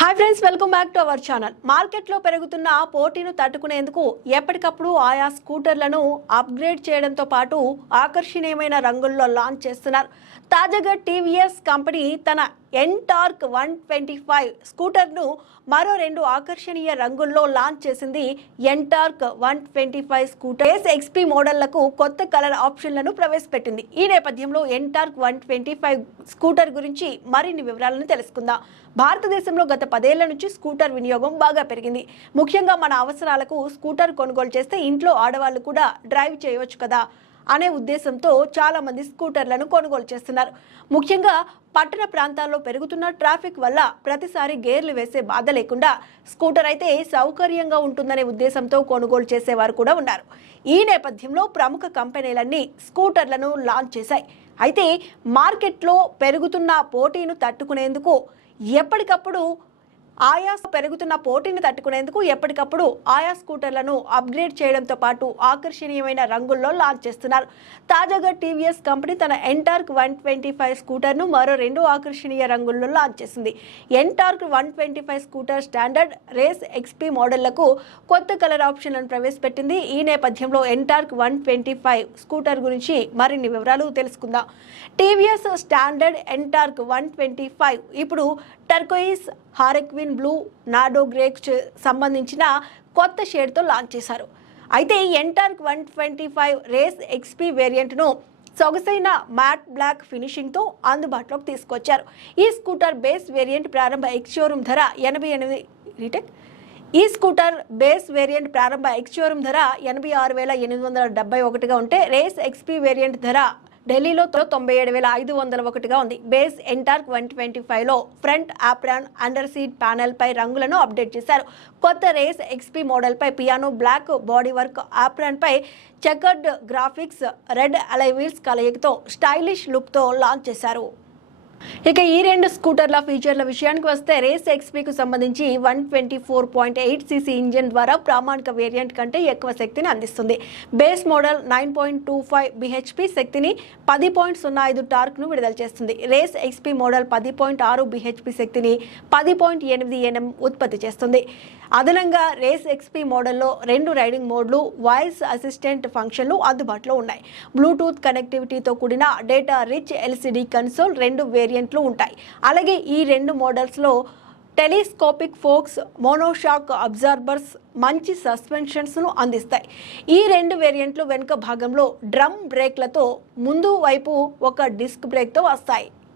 Hi friends, welcome back to our channel. మార్కెట్లో పెరుగుతున్న పోటీను తట్టుకునేందుకు ఎప్పటికప్పుడు ఆయా స్కూటర్లను అప్గ్రేడ్ చేయడంతో పాటు ఆకర్షణీయమైన రంగుల్లో లాంచ్ చేస్తున్నారు. తాజాగా టీవీఎస్ కంపెనీ తన ఎన్టార్క్ 125 స్కూటర్ను మరో 2 ఆకర్షణీయ రంగుల్లో లాంచ్ చేసింది. ఎన్టార్క్ 125 స్కూటర్ ఎక్స్పీ మోడళ్లకు కొత్త కలర్ ఆప్షన్లను ప్రవేశపెట్టింది. ఈ నేపథ్యంలో ఎన్టార్క్ 125 స్కూటర్ గురించి మరిన్ని వివరాలను తెలుసుకుందాం. భారతదేశంలో గత 10 ఏళ్ల నుంచి స్కూటర్ వినియోగం బాగా పెరిగింది. ముఖ్యంగా మన అవసరాలకు స్కూటర్ కొనుగోలు చేస్తే ఇంట్లో ఆడవాళ్లు కూడా డ్రైవ్ చేయవచ్చు కదా అనే ఉద్దేశంతో చాలా మంది స్కూటర్లను కొనుగోలు చేస్తున్నారు. ముఖ్యంగా పట్టణ ప్రాంతాల్లో పెరుగుతున్న ట్రాఫిక్ వల్ల ప్రతిసారి గేర్లు వేసే బాధ లేకుండా స్కూటర్ అయితే సౌకర్యంగా ఉంటుందనే ఉద్దేశంతో కొనుగోలు చేసేవారు కూడా ఉన్నారు. ఈ నేపథ్యంలో ప్రముఖ కంపెనీలన్నీ స్కూటర్లను లాంచ్ చేశాయి. అయితే మార్కెట్లో పెరుగుతున్న పోటీని తట్టుకునేందుకు ఎప్పటికప్పుడు ఆయా స్కూటర్లను అప్గ్రేడ్ చేయడంతో పాటు ఆకర్షణీయమైన రంగుల్లో లాంచ్ చేస్తున్నారు. తాజాగా టీవీఎస్ కంపెనీ తన ఎన్టార్క్ 125 స్కూటర్ను మరో 2 ఆకర్షణీయ రంగుల్లో లాంచ్ చేసింది. NTorq 125 scooter standard, race, XP మోడళ్లకు కొత్త కలర్ ఆప్షన్లను ప్రవేశపెట్టింది. ఈ నేపథ్యంలో ఎన్టార్క్ 125 స్కూటర్ గురించి మరిన్ని వివరాలు తెలుసుకుందాం. టీవీఎస్ స్టాండర్డ్ ఎన్టార్క్ 125 ఇప్పుడు టర్కోయిస్, హారెక్విన్ బ్లూ, నాడో గ్రేక్ సంబంధించిన కొత్త షేడ్తో లాంచ్ చేశారు. అయితే ఎన్టార్క్ 125 రేస్ ఎక్స్పీ వేరియంట్ను సొగసైన మ్యాట్ బ్లాక్ ఫినిషింగ్తో అందుబాటులోకి తీసుకొచ్చారు. ఈ స్కూటర్ బేస్ వేరియంట్ ప్రారంభ ఎక్స్-షోరూమ్ ధర 86,871గా ఉంటే రేస్ ఎక్స్పీ వేరియంట్ ధర ఢిల్లీలో 97,501గా ఉంది. బేస్ ఎన్టార్క్ 125లో front apron, under seat panel పై రంగులను అప్డేట్ చేశారు. కొత్త రేస్ ఎక్స్పీ మోడల్ పై piano black body work, apron పై chequered graphics, red alloy wheels కలయికతో స్టైలిష్ లుక్తో లాంచ్ చేశారు. ఇక ఈ 2 స్కూటర్ల ఫీచర్ల విషయానికి వస్తే రేస్ ఎక్స్పీకి సంబంధించి 124.8 cc ఇంజిన్ ద్వారా ప్రామాణిక వేరియంట్ కంటే ఎక్కువ శక్తిని అందిస్తుంది. బేస్ మోడల్ 9.25 bhp శక్తిని, 10.05 టార్క్ను విడుదల చేస్తుంది. రేస్ ఎక్స్పీ మోడల్ 10.6 bhp శక్తిని, 10.8 Nm ఉత్పత్తి చేస్తుంది. అదనంగా రేస్ ఎక్స్పీ మోడల్లో 2 రైడింగ్ మోడ్లు, వాయిస్ అసిస్టెంట్ ఫంక్షన్లు అందుబాటులో ఉన్నాయి. బ్లూటూత్ కనెక్టివిటీతో కూడిన డేటా రిచ్ ఎల్సిడి కన్సోల్ 2 వేరియంట్లు ఉంటాయి. అలాగే ఈ 2 మోడల్స్లో టెలిస్కోపిక్ ఫోక్స్, మోనోషాక్ అబ్జార్బర్స్, మంచి సస్పెన్షన్స్ను అందిస్తాయి. ఈ 2 వేరియంట్లు వెనుక భాగంలో డ్రమ్ బ్రేక్లతో, ముందు వైపు ఒక డిస్క్ బ్రేక్తో వస్తాయి.